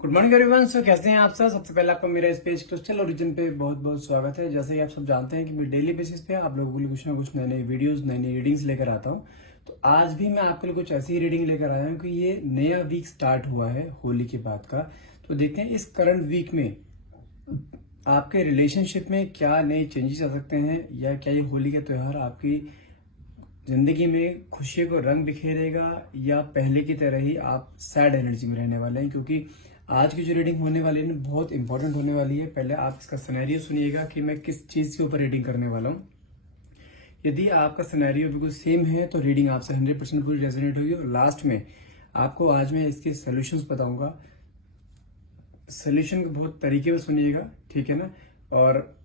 Good morning everyone. सो कैसे हैं आप सब? सबसे पहले आपका मेरा इस पेज क्रिस्टल ओरिजिन पे बहुत बहुत स्वागत है। जैसे कि आप सब जानते हैं कि मैं डेली बेसिस पे आप लोगों के लिए कुछ ना कुछ नए नए वीडियोस नई नई रीडिंग्स लेकर आता हूं। तो आज भी मैं आपके लिए कुछ ऐसी ही रीडिंग लेकर आया हूं कि ये नया वीक स्टार्ट हुआ है होली के बाद का। तो देखते हैं इस करंट वीक में आपके रिलेशनशिप में क्या नए चेंजेस आ सकते हैं, या क्या ये होली का त्योहार आपकी जिंदगी में खुशी को रंग बिखेरेगा, या पहले की तरह ही आप सैड एनर्जी में रहने वाले हैं। क्योंकि आज की जो रीडिंग होने वाली है ना, बहुत इंपॉर्टेंट होने वाली है। पहले आप इसका सिनेरियो सुनिएगा कि मैं किस चीज के ऊपर रीडिंग करने वाला हूँ। यदि आपका सिनेरियो बिल्कुल सेम है तो रीडिंग आपसे 100% पूरी रेजोनेट होगी। और लास्ट में आपको आज मैं इसके सोल्यूशंस बताऊंगा। सोल्यूशन को बहुत तरीके में सुनिएगा, ठीक है ना। और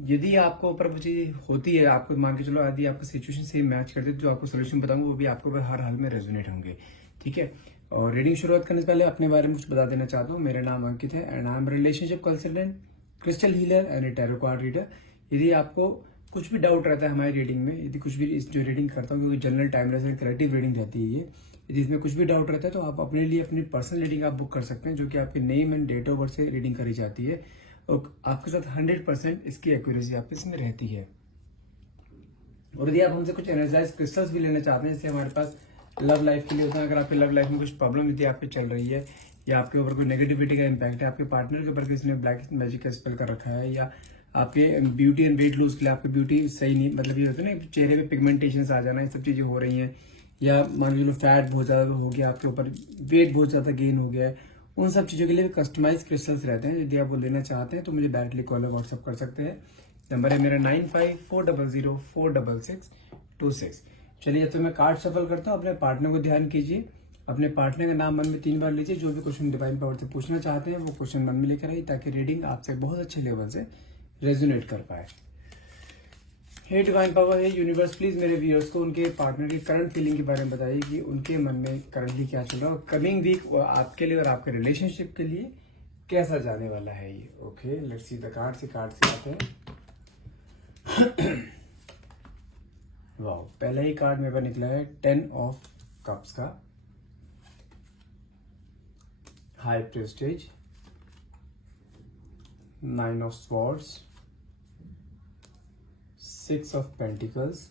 यदि आपको ऊपर वो चीज होती है, आपको मान के चलो यदि आपका सिचुएशन से मैच करते तो जो आपको सोल्यूशन बताऊंगा वो भी आपको हर हाल में रेजोनेट होंगे, ठीक है। और रीडिंग शुरुआत करने से पहले अपने बारे में कुछ बता देना चाहता हूँ। मेरा नाम अंकित है and I am relationship consultant, crystal healer and A tarot card reader. यदि आपको कुछ भी डाउट रहता है हमारी रीडिंग में, यदि कुछ भी इस जो रीडिंग करता हूँ क्योंकि general timeless and collective reading रहती है ये, यदि इसमें कुछ भी डाउट रहता है तो आप अपने लिए अपनी पर्सनल रीडिंग आप बुक कर सकते हैं, जो कि आपके name and date of birth से रीडिंग करी जाती है। और आपके साथ 100% इसकी एक्यूरेसी आपके इसमें रहती है। और यदि आप हमसे कुछ एनर्जाइज क्रिस्टल्स भी लेना चाहते हैं, जैसे हमारे पास लव लाइफ के लिए होता है, अगर आपके लव लाइफ में कुछ प्रॉब्लम यदि आपकी चल रही है, या आपके ऊपर कोई नेगेटिविटी का इम्पैक्ट है, आपके पार्टनर के ऊपर किसी ने ब्लैक मैजिक का स्पेल कर रखा है, या आपके ब्यूटी एंड वेट लूज के लिए आपकी ब्यूटी सही नहीं, मतलब ये होता है ना चेहरे पे पिगमेंटेशन आ जाना, ये सब चीजें हो रही हैं, या मान लो फैट बहुत ज्यादा हो गया आपके ऊपर, वेट बहुत ज्यादा गेन हो गया है, उन सब चीजों के लिए कस्टमाइज क्रिस्टल्स रहते हैं। यदि आप वो लेना चाहते हैं तो मुझे डायरेक्टली कॉल और व्हाट्सअप कर सकते हैं। नंबर है मेरा 9540046626। चलिए तो मैं कार्ड सफल करता हूँ। अपने पार्टनर को ध्यान कीजिए, अपने पार्टनर का नाम मन में 3 बार लीजिए। जो भी क्वेश्चन डिवाइन पावर से पूछना चाहते हैं वो क्वेश्चन मन में लेकर आइए, ताकि रीडिंग आपसे बहुत अच्छे लेवल से रेजोनेट कर पाए। हे डिवाइन पावर, है यूनिवर्स, प्लीज मेरे व्यूअर्स को उनके पार्टनर की करंट फीलिंग के बारे में बताइए कि उनके मन में करंटली क्या चल रहा है, और कमिंग वीक आपके लिए और आपके रिलेशनशिप के लिए कैसा जाने वाला है ये। Okay, let's see the card से आते हैं। वाह, पहला ही कार्ड मेरे पास निकला है 10 ऑफ कप्स का, high prestige, 9 of swords, 6 of pentacles,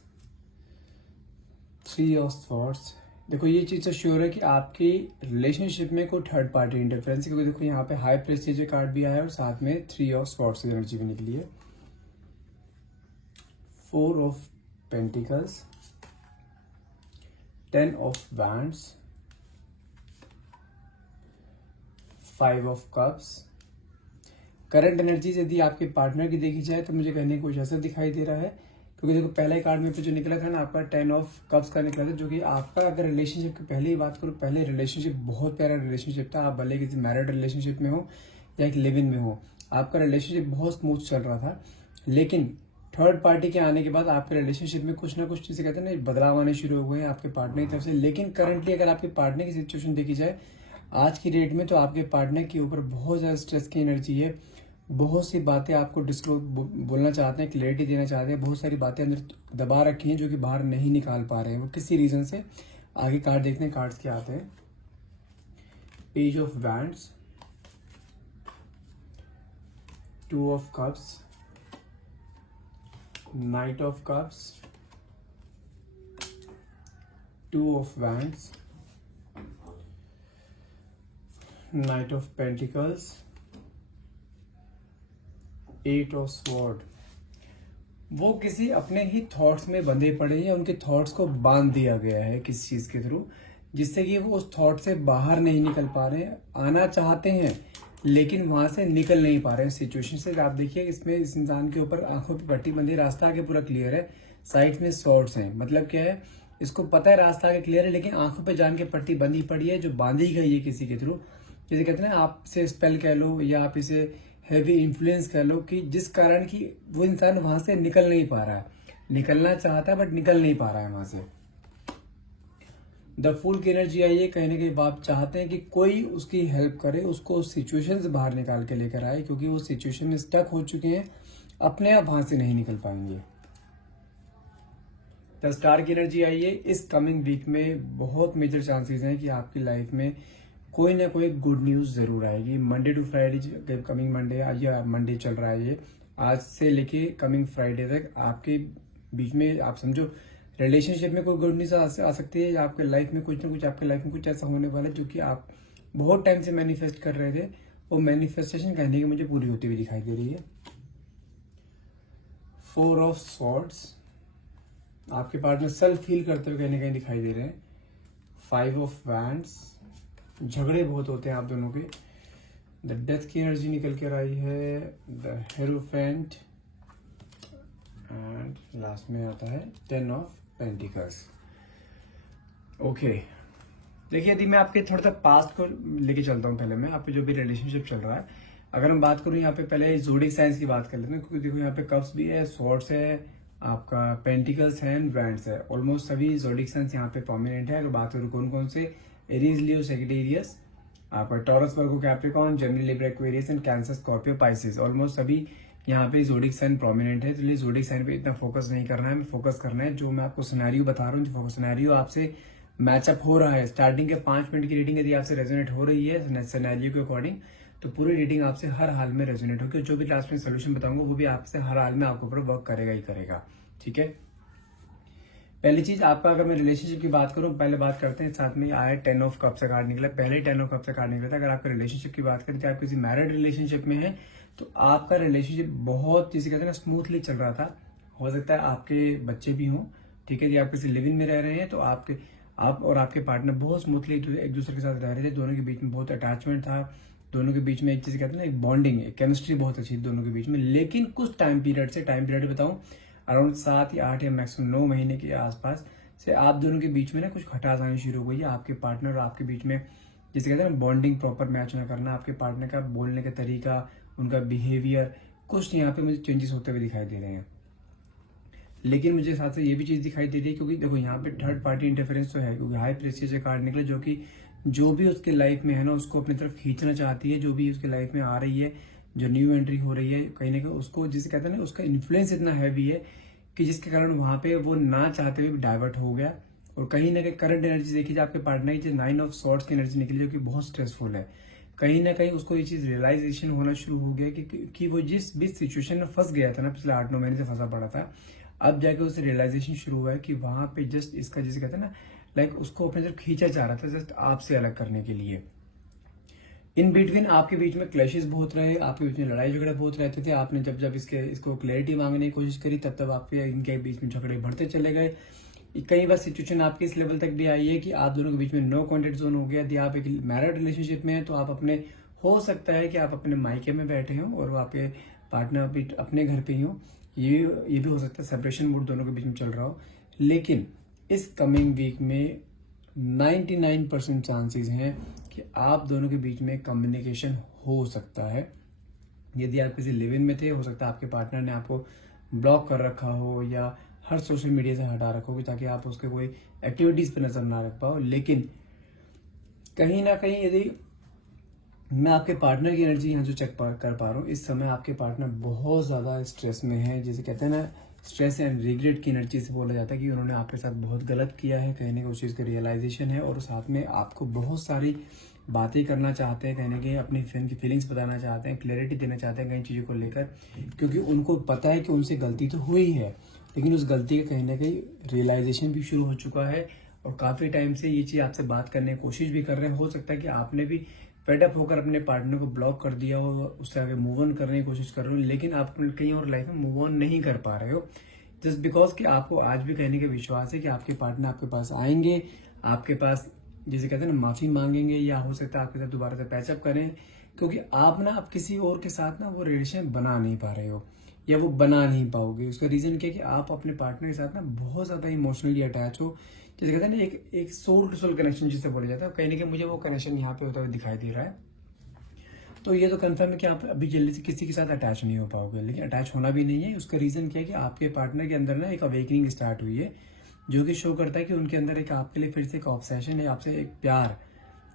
3 of swords. देखो ये चीज तो श्योर है कि आपकी रिलेशनशिप में कोई थर्ड पार्टी इंटरफेरेंस, क्योंकि देखो यहाँ पे हाई प्रेस्टीज कार्ड भी आया है और साथ में 3 ऑफ स्वॉर्ड्स की एनर्जी भी निकली है। 4 of pentacles, 10 of wands, 5 of cups. Current energies यदि आपके पार्टनर की देखी जाए तो मुझे कहने को कुछ ऐसा दिखाई दे रहा है, क्योंकि देखो पहले कार्ड में जो निकला था ना आपका 10 ऑफ कप्स का निकला था, जो कि आपका अगर रिलेशनशिप की पहले ही बात करूं, पहले रिलेशनशिप बहुत प्यारा रिलेशनशिप था। आप भले किसी मैरिड रिलेशनशिप में हो या एक लिव इन में हो, आपका रिलेशनशिप बहुत स्मूथ चल रहा था। लेकिन थर्ड पार्टी के आने के बाद आपके रिलेशनशिप में कुछ ना कुछ चीजें कहते हैं ना बदलाव आने शुरू हो गए हैं आपके पार्टनर की तरफ से। लेकिन करंटली अगर आपके पार्टनर की सिचुएशन देखी जाए आज की डेट में, तो आपके पार्टनर के ऊपर बहुत ज्यादा स्ट्रेस की एनर्जी है। बहुत सी बातें आपको डिस्क्लोज बोलना चाहते हैं, क्लैरिटी देना चाहते हैं, बहुत सारी बातें अंदर दबा रखी हैं जो कि बाहर नहीं निकाल पा रहे हैं वो किसी रीजन से। आगे कार्ड देखते हैं, कार्ड्स क्या आते हैं। Page of wands, 2 of cups, night of cups, 2 of wands, night of pentacles, 8 of sword. वो किसी अपने ही थॉट्स में बंधे पड़े हैं, उनके थॉट्स को बांध दिया गया है किसी चीज के थ्रू, जिससे कि वो उस थॉट से बाहर नहीं निकल पा रहे हैं। आना चाहते हैं लेकिन वहां से निकल नहीं पा रहे हैं सिचुएशन से। आप देखिए इसमें इस इंसान के ऊपर आंखों की पट्टी बंधी, रास्ता आगे पूरा क्लियर है, साइड में स्वॉर्ड्स हैं। मतलब क्या है, इसको पता है रास्ता आगे क्लियर है, लेकिन आंखों पे जान के पट्टी बंधी पड़ी है, जो बांधी गई है किसी के थ्रू। जैसे कहते हैं ना, आपसे स्पेल कह लो या आप इसे हैवी इन्फ्लुएंस कह लो, कि जिस कारण की वो इंसान वहां से निकल नहीं पा रहा है। निकलना चाहता है बट निकल नहीं पा रहा है वहां से। द फूल की एनर्जी आई है, कहने के बाद चाहते हैं कि कोई उसकी हेल्प करे, उसको उस सिचुएशन से बाहर निकाल के लेकर आए, क्योंकि वो सिचुएशन में स्टक हो चुके हैं, अपने आप वहां से नहीं निकल पाएंगे। द स्टार की एनर्जी आई है, इस कमिंग वीक में बहुत मेजर चांसेस हैं कि आपकी लाइफ में कोई ना कोई गुड न्यूज जरूर आएगी। Monday to Friday, coming Monday या मंडे चल रहा है ये, आज से लेके कमिंग फ्राइडे तक आपके बीच में आप समझो रिलेशनशिप में कोई गुड न्यूज आ सकती है, या आपके लाइफ में कुछ ना कुछ, आपके लाइफ में कुछ ऐसा होने वाला है जो कि आप बहुत टाइम से मैनिफेस्ट कर रहे थे। वो मैनिफेस्टेशन कहने की मुझे पूरी होती हुई दिखाई दे रही है। 4 ऑफ सॉर्ड्स, आपके पार्टनर सेल्फ फील करते हुए कहीं ना कहीं दिखाई दे रहे हैं। 5 ऑफ वैंड्स, झगड़े बहुत होते हैं आप दोनों के। द डेथ की एनर्जी निकल कर आई है, द हेरोफेंट, एंड लास्ट में आता है 10 ऑफ पेंटिकल्स। ओके, देखिए यदि मैं आपके थोड़ा सा पास्ट को लेके चलता हूँ, पहले मैं आपके जो भी रिलेशनशिप चल रहा है, अगर हम बात करूँ यहाँ पे पहले ज़ोडिक साइंस की बात कर लेते हैं, क्योंकि देखो यहाँ पे कप्स भी है, स्वॉर्ड्स है, आपका पेंटिकल्स है एंड वैंड्स है। ऑलमोस्ट सभी ज़ोडिक साइंस यहाँ पे प्रोमिनेंट है। अगर बात करूँ कौन कौन से, एरीज, लियो, सैजिटेरियस, आपका taurus, Virgo, Capricorn, Gemini, Libra, Aquarius and cancer, Scorpio, Pisces, almost सभी यहाँ पे ज़ोडिक साइन प्रोमिनेंट है। तो ये ज़ोडिक साइन पे इतना फोकस नहीं करना है, हमें फोकस करना है जो मैं आपको सिनेरियो बता रहा हूँ, जो सिनेरियो आपसे मैचअप हो रहा है। स्टार्टिंग के 5 मिनट की रीडिंग यदि आपसे रेजोनेट हो रही है सिनेरियो के अकॉर्डिंग, तो पूरी रीडिंग आपसे हर हाल में रेजोनेट होगी। जो भी लास्ट में सोल्यूशन बताऊंगा वो भी आपसे हर हाल में आपके ऊपर वर्क करेगा ही करेगा। ठीक है, पहली चीज आपका, अगर मैं रिलेशनशिप की बात करूं, पहले बात करते हैं, साथ में आया 10 ऑफ कप से कार्ड निकला, पहले 10 ऑफ कप से कार्ड निकला था। अगर आपके रिलेशनशिप की बात करें तो आप किसी मैरिड रिलेशनशिप में है, तो आपका रिलेशनशिप बहुत, जिसे कहते हैं ना, स्मूथली चल रहा था। हो सकता है आपके बच्चे भी हों, ठीक है, यदि आप किसी लिविंग में रह रहे हैं तो आप और आपके पार्टनर बहुत स्मूथली एक दूसरे के साथ रह रहे थे। दोनों के बीच में बहुत अटैचमेंट था, दोनों के बीच में एक चीज कहते हैं ना, एक बॉन्डिंग, एक केमिस्ट्री बहुत अच्छी थी दोनों के बीच में। लेकिन कुछ टाइम पीरियड बताऊं, अराउंड 7 या 8 या मैक्सिमम 9 महीने के आसपास से आप दोनों के बीच में ना कुछ खटास आनी शुरू हो गई है। आपके पार्टनर और आपके बीच में, जिसे कहते हैं ना, बॉन्डिंग प्रॉपर मैच ना करना, आपके पार्टनर का बोलने का तरीका, उनका बिहेवियर, कुछ यहाँ पे मुझे चेंजेस होते हुए दिखाई दे रहे हैं। लेकिन मुझे साथ से ये भी चीज दिखाई दे रही है, क्योंकि देखो यहाँ पे थर्ड पार्टी इंटरफेरेंस तो है, क्योंकि हाई प्रेस्टीज कार्ड निकले, जो कि जो भी उसके लाइफ में है ना, उसको अपनी तरफ खींचना चाहती है। जो भी उसके लाइफ में आ रही है, जो न्यू एंट्री हो रही है, कहीं ना कहीं उसको, जिसे कहते हैं ना, उसका इन्फ्लुएंस इतना हैवी है कि जिसके कारण वहां पे वो ना चाहते हुए डाइवर्ट हो गया। और कहीं ना कहीं करंट एनर्जी देखी जाए आपके पार्टनर की, 9 ऑफ सॉर्ड्स की एनर्जी निकली, जो कि बहुत स्ट्रेसफुल है। कहीं ना कहीं उसको ये चीज रियलाइजेशन होना शुरू हो गया कि वो जिस भी सिचुएशन में फंस गया था ना, पिछले 8-9 महीने से फंसा पड़ा था, अब जाके उसे रियलाइजेशन शुरू हुआ है कि वहां पे जस्ट इसका, जिसे कहते हैं ना, लाइक उसको अपने तरफ खींचा जा रहा था जस्ट आपसे अलग करने के लिए। इन बिटवीन आपके बीच में क्लैशेस बहुत रहे, आपके बीच में लड़ाई झगड़े बहुत रहते थे। आपने जब इसको क्लैरिटी मांगने की कोशिश करी, तब आपके इनके बीच में झगड़े बढ़ते चले गए। कई बार सिचुएशन आपकी इस लेवल तक भी आई है कि आप दोनों के बीच में नो कॉन्टेक्ट जोन हो गया। यदि आप एक मैरिड रिलेशनशिप में है तो आप हो सकता है कि आप अपने मायके में बैठे हो और आपके पार्टनर भी अपने घर पे ही हो। ये भी हो सकता है सेपरेशन मूड दोनों के बीच में चल रहा हो। लेकिन इस कमिंग वीक में 99% चांसेस हैं कि आप दोनों के बीच में कम्युनिकेशन हो सकता है। यदि आप किसी लिव इन में थे, हो सकता है आपके पार्टनर ने आपको ब्लॉक कर रखा हो या हर सोशल मीडिया से हटा रखा हो ताकि आप उसके कोई एक्टिविटीज पे नजर ना रख पाओ। लेकिन कहीं ना कहीं यदि मैं आपके पार्टनर की एनर्जी यहाँ जो चेक कर पा रहा हूँ, इस समय आपके पार्टनर बहुत ज्यादा स्ट्रेस में है। जिसे कहते हैं ना, स्ट्रेस एंड रिग्रेट की एनर्जी से बोला जाता है कि उन्होंने आपके साथ बहुत गलत किया है। कहीं ना कहीं उस चीज़ का रियलाइजेशन है और साथ में आपको बहुत सारी बातें करना चाहते हैं, कहीं ना कहीं अपनी फीलिंग्स बताना चाहते हैं, क्लैरिटी देना चाहते हैं कई चीज़ों को लेकर, क्योंकि उनको पता है कि उनसे गलती तो हुई है, लेकिन उस गलती का कहीं ना कहीं रियलाइजेशन भी शुरू हो चुका है और काफ़ी टाइम से ये चीज़ आपसे बात करने की कोशिश भी कर रहे हैं। हो सकता है कि आपने भी फेडअप होकर अपने पार्टनर को ब्लॉक कर दिया हो, उससे आगे मूव ऑन करने की कोशिश कर रहे हो, लेकिन आप कहीं और लाइफ में मूव ऑन नहीं कर पा रहे हो, जस्ट बिकॉज कि आपको आज भी कहने का विश्वास है कि आपके पार्टनर आपके पास आएंगे, आपके पास, जिसे कहते हैं ना, माफी मांगेंगे, या हो सकता है आपके साथ दोबारा से पैचअप करें, क्योंकि आप किसी और के साथ वो रिलेशन बना नहीं पा रहे हो या वो बना नहीं पाओगे। उसका रीजन क्या है कि आप अपने पार्टनर के साथ बहुत ज्यादा इमोशनली अटैच हो, जैसे कहते हैं ना, एक सोल टू सोल कनेक्शन जिसे बोला जाता है। कहीं ना कहीं मुझे वो कनेक्शन यहाँ पे होता हुआ दिखाई दे रहा है। तो ये तो कंफर्म है कि आप अभी जल्दी से किसी के साथ अटैच नहीं हो पाओगे, लेकिन अटैच होना भी नहीं है। उसका रीजन क्या है कि आपके पार्टनर के अंदर एक अवेकनिंग स्टार्ट हुई है, जो कि शो करता है कि उनके अंदर एक आपके लिए फिर से एक ऑब्सेशन है, आपसे एक प्यार।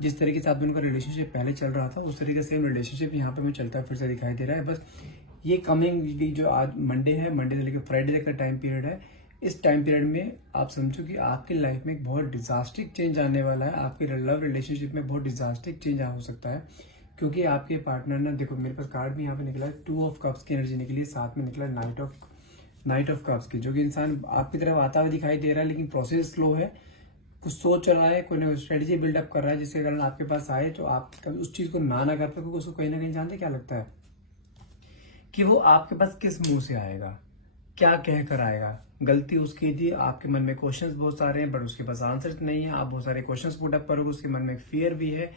जिस तरीके से आप दोनों का रिलेशनशिप पहले चल रहा था, उस तरीके से सेम रिलेशनशिप यहाँ पे मुझे चलता फिर से दिखाई दे रहा है। बस ये कमिंग जो आज मंडे है, मंडे से लेकर फ्राइडे तक का टाइम पीरियड है, इस टाइम पीरियड में आप समझो कि आपकी लाइफ में एक बहुत डिजास्टिक चेंज आने वाला है, आपके लव रिलेशनशिप में बहुत डिजास्टिक चेंज हो सकता है, क्योंकि आपके पार्टनर ना, देखो मेरे पास कार्ड भी यहाँ पे निकला है, 2 ऑफ कप्स की एनर्जी निकली है, साथ में निकला है नाइट ऑफ कप्स की, जो कि इंसान आपकी तरफ आता हुआ दिखाई दे रहा है, लेकिन प्रोसेस स्लो है, कुछ सोच रहा है, कोई ना कोई स्ट्रेटेजी बिल्डअप कर रहा है, जिसके कारण आपके पास आए, तो आप कभी उस चीज को ना कर पाए, क्योंकि उसको कहीं ना कहीं जानते क्या लगता है कि वो आपके पास किस मुंह से आएगा, क्या कह कर आएगा। गलती उसकी थी, आपके मन में क्वेश्चंस बहुत सारे हैं, बट उसके पास आंसर नहीं है, आप बहुत सारे क्वेश्चंस पुट अप करोगे, उसके मन में एक फियर भी है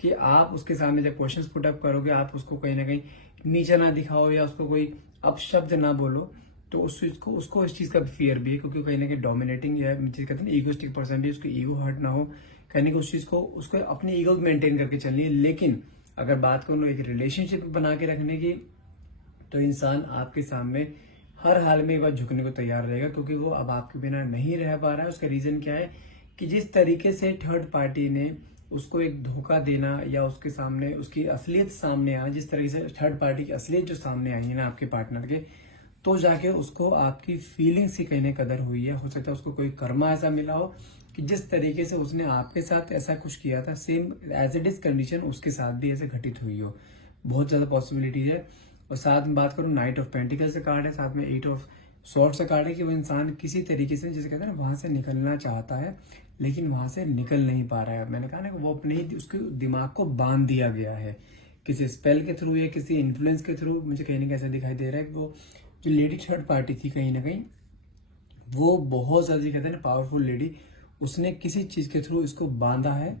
कि आप उसके सामने जब क्वेश्चंस पुट अप करोगे, आप उसको कहीं ना कहीं नीचा ना दिखाओ या उसको कोई अपशब्द ना बोलो, तो उस चीज को, उसको इस चीज का फियर भी है, क्योंकि कहीं ना कहीं डोमिनेटिंग या जिसे कहते हैं ईगोस्टिक पर्सन भी, उसको ईगो हर्ट ना हो, कहीं ना कहीं उस चीज को, उसको अपनी ईगो मेंटेन करके चलनी है। लेकिन अगर बात करो एक रिलेशनशिप बना के रखने की, तो इंसान आपके सामने हर हाल में एक बार झुकने को तैयार रहेगा, क्योंकि वो अब आपके बिना नहीं रह पा रहा है। उसका रीजन क्या है कि जिस तरीके से थर्ड पार्टी ने उसको एक धोखा देना या उसके सामने उसकी असलियत सामने आना, जिस तरीके से थर्ड पार्टी की असलियत जो सामने आई है ना आपके पार्टनर के, तो जाके उसको आपकी फीलिंग्स की कहीं कदर हुई है। हो सकता है उसको कोई कर्मा ऐसा मिला हो कि जिस तरीके से उसने आपके साथ ऐसा कुछ किया था, same as it is condition उसके साथ भी ऐसे घटित हुई हो, बहुत ज्यादा पॉसिबिलिटीज है। और साथ में बात करूं, नाइट ऑफ पेंटिकल्स का कार्ड है, साथ में 8 ऑफ सॉर्ड्स का कार्ड है कि वो इंसान किसी तरीके से, जैसे कहते हैं ना, वहां से निकलना चाहता है लेकिन वहां से निकल नहीं पा रहा है। मैंने कहा ना कि वो अपने ही उसके दिमाग को बांध दिया गया है किसी स्पेल के थ्रू या किसी इन्फ्लुएंस के थ्रू। मुझे कहीं ना कहीं ऐसा दिखाई दे रहा है कि वो जो लेडी थर्ड पार्टी थी, कहीं ना कहीं वो बहुत ज्यादा, कहते हैं ना, पावरफुल लेडी, उसने किसी चीज के थ्रू इसको बांधा है,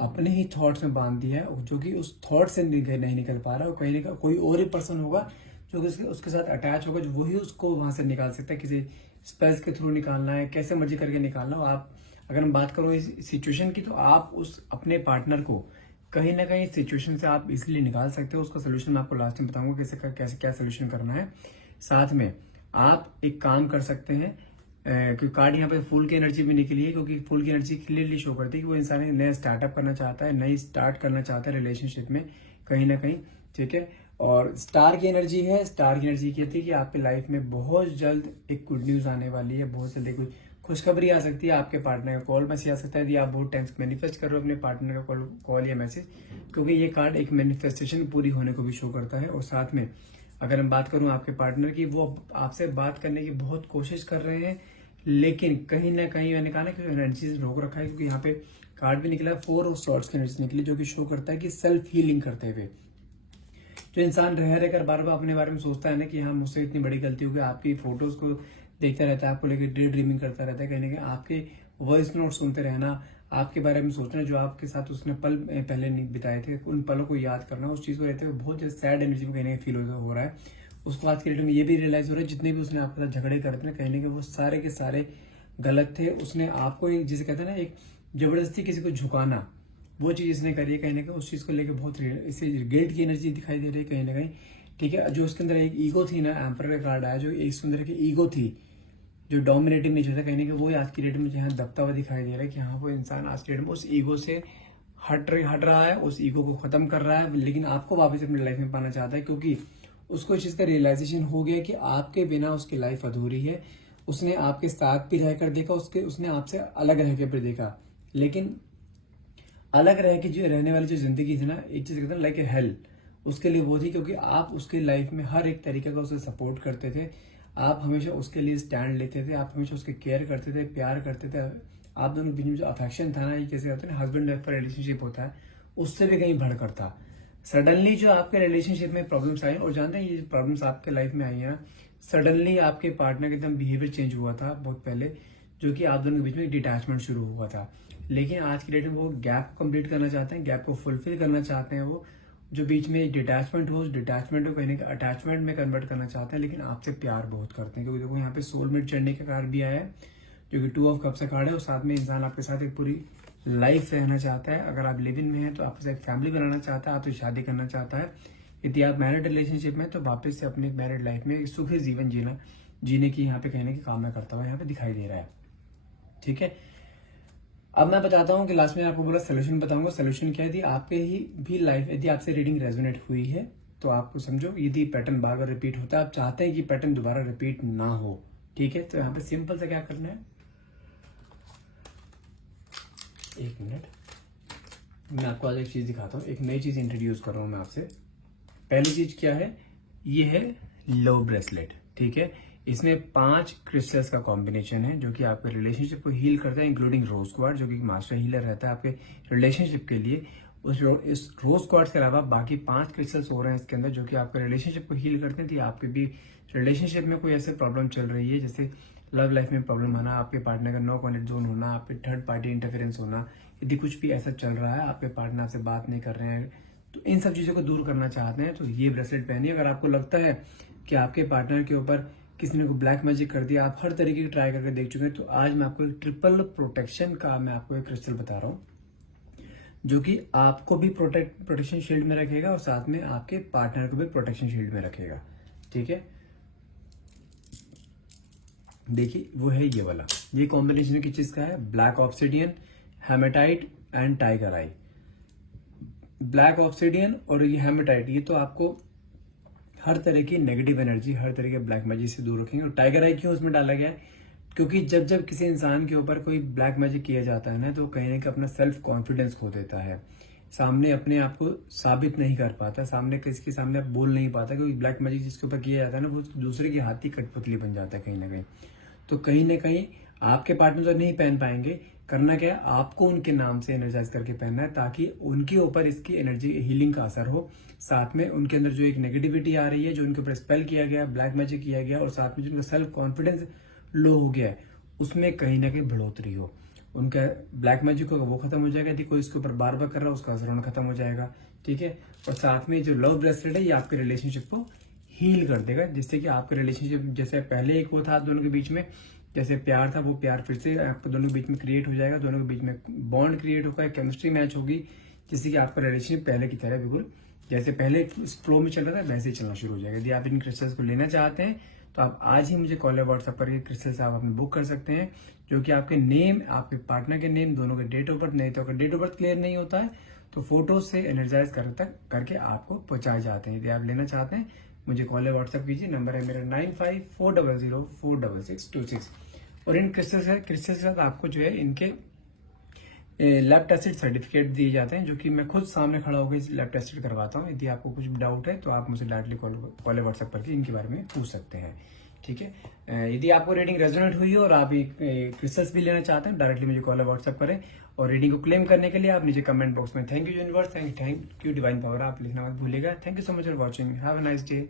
अपने ही थॉट्स में बांध दिया है, जो कि उस थॉट से नहीं निकल पा रहा है। कहीं ना कहीं कोई और ही पर्सन होगा जो कि उसके साथ अटैच होगा, जो वही उसको वहां से निकाल सकता है। किसी स्पेल्स के थ्रू निकालना है, कैसे मर्जी करके निकालना हो। आप अगर हम बात करो इस सिचुएशन की, तो आप उस अपने पार्टनर को कहीं ना कहीं सिचुएशन से आप इजीली निकाल सकते हो। उसका सोल्यूशन मैं आपको लास्ट में बताऊंगा कैसे क्या सोल्यूशन करना है। साथ में आप एक काम कर सकते हैं, क्योंकि कार्ड यहाँ पे फूल की एनर्जी भी निकली है, क्योंकि फूल की एनर्जी क्लियरली शो करती है कि वो इंसान नया स्टार्टअप करना चाहता है, नई स्टार्ट करना चाहता है रिलेशनशिप में कहीं ना कहीं, ठीक है। और स्टार की एनर्जी है, स्टार की एनर्जी कहती है कि आपके लाइफ में बहुत जल्द एक गुड न्यूज आने वाली है, बहुत जल्द कोई खुशखबरी आ सकती है। आपके पार्टनर का कॉल मैसेज आ सकता है, यदि आप बहुत टाइम्स मैनिफेस्ट कर रहे हो अपने पार्टनर का कॉल या मैसेज, क्योंकि ये कार्ड एक मैनिफेस्टेशन पूरी होने को भी शो करता है। और साथ में अगर हम बात करूं आपके पार्टनर की, वो आपसे बात करने की बहुत कोशिश कर रहे हैं, लेकिन कहीं ना कहीं मैंने कहा ना कि एनर्जी से रोक रखा है, क्योंकि यहाँ पे कार्ड भी निकला है 4 ऑफ सॉर्ड्स की एनर्जी निकली, जो कि शो करता है कि सेल्फ हीलिंग करते हुए जो इंसान रह रहकर बार बार अपने बारे में सोचता है ना कि हाँ मुझसे इतनी बड़ी गलती हो गई, आपकी फोटोज को देखता रहता है, आपको लेकर डे ड्रीमिंग करता रहता है, कहीं ना कहीं आपके वॉइस नोट सुनते रहना, आपके बारे में सोचना, जो आपके साथ उसने पल पहले नहीं बिताए थे, उन पलों को याद करना, उस चीज को रहते हुए बहुत सैड एनर्जी में कहीं ना कहीं फील हो रहा है। उसको आज के डेट में ये भी रियलाइज हो रहा है, जितने भी उसने आपके साथ झगड़े करते हैं, कहीं ना कहीं वो सारे के सारे गलत थे। उसने आपको एक, जिसे कहते हैं ना, एक जबरदस्ती किसी को झुकाना, वो चीज इसने करी है। कहीं ना कहीं उस चीज को लेकर बहुत इसे गिल्ट की एनर्जी दिखाई दे रही है कहीं ना कहीं, ठीक है। जो उसके अंदर एक ईगो थी ना, एम्परर का कार्ड आया, जो एक सुंदर की ईगो थी, जो डोमिनेटिंग नेचर था, कहीं ना कहीं वो आज की डेट में यहाँ दबता हुआ दिखाई दे रहा है कि हाँ वो इंसान आज की डेट में उस ईगो से हट रहा है, उस ईगो को खत्म कर रहा है, लेकिन आपको वापस अपनी लाइफ में पाना चाहता है, क्योंकि उसको इस चीज का रियलाइजेशन हो गया कि आपके बिना उसकी लाइफ अधूरी है। उसने आपके साथ भी रहकर देखा, उसने आपसे अलग रह के भी देखा, लेकिन अलग रह के जो रहने वाली जो जिंदगी थी ना, एक चीज कहते हैं लाइक ए हेल, उसके लिए वो थी, क्योंकि आप उसके लाइफ में हर एक तरीके का उसे सपोर्ट करते थे, आप हमेशा उसके लिए स्टैंड लेते थे, आप हमेशा उसके केयर करते थे, प्यार करते थे। आप दोनों के बीच में जो अफेक्शन था ना, ये कैसे होता है ना, हस्बैंड वाइफ का रिलेशनशिप होता है, उससे भी कहीं बढ़कर था। सडनली जो आपके रिलेशनशिप में प्रॉब्लम्स आई, और जानते हैं ये प्रॉब्लम्स आपके लाइफ में आई है, सडनली आपके पार्टनर का एकदम बिहेवियर चेंज हुआ था बहुत पहले, जो कि आप दोनों के बीच में डिटैचमेंट शुरू हुआ था। लेकिन आज की डेट में वो गैप को कंप्लीट करना चाहते हैं, गैप को फुलफिल करना चाहते हैं। वो जो बीच में डिटैचमेंट हो, उस डिटैचमेंट को कहीं अटैचमेंट में कन्वर्ट करना चाहते हैं, लेकिन आपसे प्यार बहुत करते हैं। क्योंकि देखो यहाँ पे सोलमेट चढ़ने का कार्ड भी आया है, जो कि 2 ऑफ कप्स का कार्ड है, और साथ में इंसान आपके साथ एक पूरी लाइफ रहना चाहता है। अगर आप लिव इन में हैं तो आपके साथ फैमिली बनाना चाहता है, आपसे शादी करना चाहता है। यदि आप मैरिड रिलेशनशिप में, तो वापस से अपनी मैरिड लाइफ में सुखी जीवन जीने की यहाँ पे कहने की कामना करता हुआ यहाँ पे दिखाई दे रहा है, ठीक है। अब मैं बताता हूँ कि लास्ट में आपको बोला सोल्यूशन बताऊंगा। सोल्यूशन क्या है, यदि आपके ही भी लाइफ, यदि आपसे रीडिंग रेजोनेट हुई है तो आपको समझो, यदि पैटर्न बार बार रिपीट होता है, आप चाहते हैं कि पैटर्न दोबारा रिपीट ना हो, ठीक है, तो यहाँ पे सिंपल से क्या करना है, एक मिनट, मैं आपको आज एक चीज दिखाता हूँ, एक नई चीज इंट्रोड्यूस कर रहा हूँ मैं आपसे। पहली चीज क्या है, ये है लव ब्रेसलेट। ठीक है, इसमें 5 क्रिस्टल्स का कॉम्बिनेशन है जो कि आपके रिलेशनशिप को हील करता है, इंक्लूडिंग रोज क्वार्ट्ज जो कि मास्टर हीलर रहता है आपके रिलेशनशिप के लिए। इस रोज क्वार्ट्ज के अलावा बाकी 5 क्रिस्टल्स हो रहे हैं इसके अंदर जो कि आपके रिलेशनशिप को हील करते हैं। तो आपके भी रिलेशनशिप में कोई ऐसे प्रॉब्लम चल रही है, जैसे लव लाइफ में प्रॉब्लम आना, आपके पार्टनर का नो कॉन्टेक्ट जोन होना, आपके थर्ड पार्टी इंटरफेरेंस होना, यदि कुछ भी ऐसा चल रहा है, आपके पार्टनर आपसे बात नहीं कर रहे हैं, तो इन सब चीजों को दूर करना चाहते हैं तो ये ब्रेसलेट पहनिए। अगर आपको लगता है कि आपके पार्टनर के ऊपर किसी ने को ब्लैक मैजिक कर दिया, आप हर तरीके की ट्राई करके देख चुके हैं, तो आज मैं आपको एक ट्रिपल प्रोटेक्शन का मैं आपको एक क्रिस्टल बता रहा हूँ जो कि आपको भी प्रोटेक्शन शील्ड में रखेगा और साथ में आपके पार्टनर को भी प्रोटेक्शन शील्ड में रखेगा। ठीक है, देखिए वो है ये वाला, ये कॉम्बिनेशन किस चीज का है, black obsidian, hematite and tiger eye. Black obsidian और ये हेमेटाइट, ये तो आपको हर तरह की नेगेटिव एनर्जी, हर तरह के ब्लैक मैजिक से दूर रखेंगे। और टाइगर आई क्यों उसमें डाला गया है, क्योंकि जब जब किसी इंसान के ऊपर कोई ब्लैक मैजिक किया जाता है ना, तो कहीं ना कहीं अपना सेल्फ कॉन्फिडेंस खो देता है, सामने अपने आप को साबित नहीं कर पाता, सामने किसी के सामने आप बोल नहीं पाता, क्योंकि ब्लैक मैजिक जिसके ऊपर किया जाता है ना, वो दूसरे की हाथ की कठपुतली बन जाता है कहीं ना कहीं। तो कहीं ना कहीं आपके पार्टनर तो नहीं पहन पाएंगे, करना क्या है, आपको उनके नाम से एनर्जाइज करके पहनना है ताकि उनके ऊपर इसकी एनर्जी हीलिंग का असर हो, साथ में उनके अंदर जो एक नेगेटिविटी आ रही है, जो उनके ऊपर स्पेल किया गया, ब्लैक मैजिक किया गया, और साथ में जो उनका सेल्फ कॉन्फिडेंस लो हो गया है, उसमें कहीं ना कहीं बढ़ोतरी हो। उनका ब्लैक मैजिक होगा वो खत्म हो जाएगा, यदि कोई इसके ऊपर बार बार कर रहा है उसका असर होना खत्म हो जाएगा। ठीक है, और साथ में जो लव ब्रेसलेट है ये आपके रिलेशनशिप को हील कर देगा, जिससे कि आपके रिलेशनशिप जैसे पहले एक वो था दोनों के बीच में, जैसे प्यार था, वो प्यार फिर से आपको दोनों के बीच में क्रिएट हो जाएगा, दोनों के बीच में बॉन्ड क्रिएट होगा, केमिस्ट्री मैच होगी, जिससे कि आपका रिलेशनशिप पहले की तरह बिल्कुल जैसे पहले फ्लो में चल रहा था वैसे ही चलना शुरू हो जाएगा। यदि आप इन क्रिस्टल्स को लेना चाहते हैं तो आप आज ही मुझे कॉल या व्हाट्सएप करके क्रिस्टल्स आप अपने बुक कर सकते हैं, जो कि आपके नेम, आपके पार्टनर के नेम, दोनों के डेट ऑफ बर्थ, नहीं तो अगर डेट ऑफ बर्थ क्लियर नहीं होता है तो फोटो से एनर्जाइज करके आपको पहुंचाए जाते हैं। यदि आप लेना चाहते हैं मुझे कॉल या व्हाट्सएप कीजिए, नंबर है मेरा 9540046626। और इन क्रिस्टल्स के साथ आपको जो है इनके लैब टेस्टेड सर्टिफिकेट दिए जाते हैं, जो कि मैं खुद सामने खड़ा होकर इस लैब टेस्टेड करवाता हूँ। यदि आपको कुछ डाउट है तो आप मुझे डायरेक्टली कॉल या व्हाट्सएप करके इनके बारे में पूछ सकते हैं। ठीक है, यदि आपको रीडिंग रेजोनेट हुई हो और आप ये क्रिस्टल्स भी लेना चाहते हैं, डायरेक्टली मुझे कॉल या व्हाट्सएप करें। और रीडिंग को क्लेम करने के लिए आप नीचे कमेंट बॉक्स में thank you universe, thank you divine power आप लिखना मत भूलिएगा। Thank you so much for watching, have a nice day.